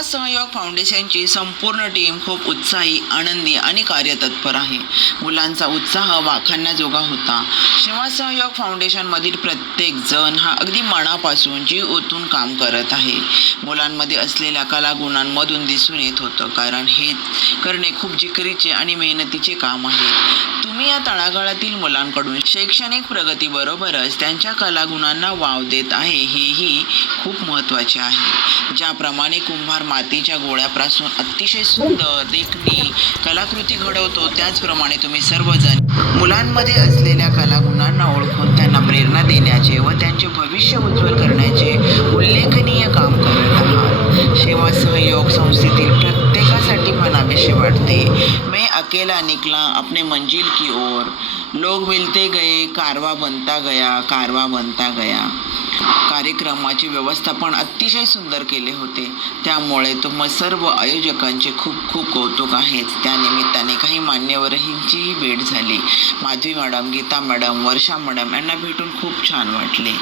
सेवा सहयोग फाउंडेशनची संपूर्ण टीम खूप उत्साही, आनंदी आणि कार्यतत्पर आहे. मुलांचा उत्साह वाखाणण्याजोगा होता. सेवा सहयोग फाउंडेशनमधील प्रत्येक जण हा अगदी मनापासून जीव ओतून काम करत आहे. मुलांमध्ये असलेल्या कलागुणांमधून दिसून येत होतं, कारण हे करणे खूप जिकिरीचे आणि मेहनतीचे काम आहे. तुम्ही या तळागाळातील मुलांकडून शैक्षणिक प्रगतीबरोबरच त्यांच्या कलागुणांना वाव देत आहे, हेही खूप महत्त्वाचे आहे. ज्याप्रमाणे कुंभार मातीच्या गोळ्यापासून अतिशय सुंदर, देखणी कलाकृती घडवतो, त्याचप्रमाणे तुम्ही सर्वजण मुलांमध्ये असलेल्या कलागुणांना ओळखून त्यांना प्रेरणा देण्याचे व त्यांचे भविष्य उज्ज्वल करण्याचे उल्लेखनीय काम करत आहात. सेवा सहयोग संस्थेतील प्रत्येकासाठी म्हणावेसे वाटते, मैं अकेला निकला अपने मंजिल की ओर, लोग मिलते गए, कारवा बनता गया, कारवा बनता गया. कार्यक्रमाचे व्यवस्थापन अतिशय सुंदर केले होते, त्यामुळे तुम्हा सर्व आयोजकांचे खूप खूप कौतुक आहेत. त्यानिमित्ताने काही मान्यवरांचीही भेट झाली. माधवी मॅडम, गीता मॅडम, वर्षा मॅडम यांना भेटून खूप छान वाटले.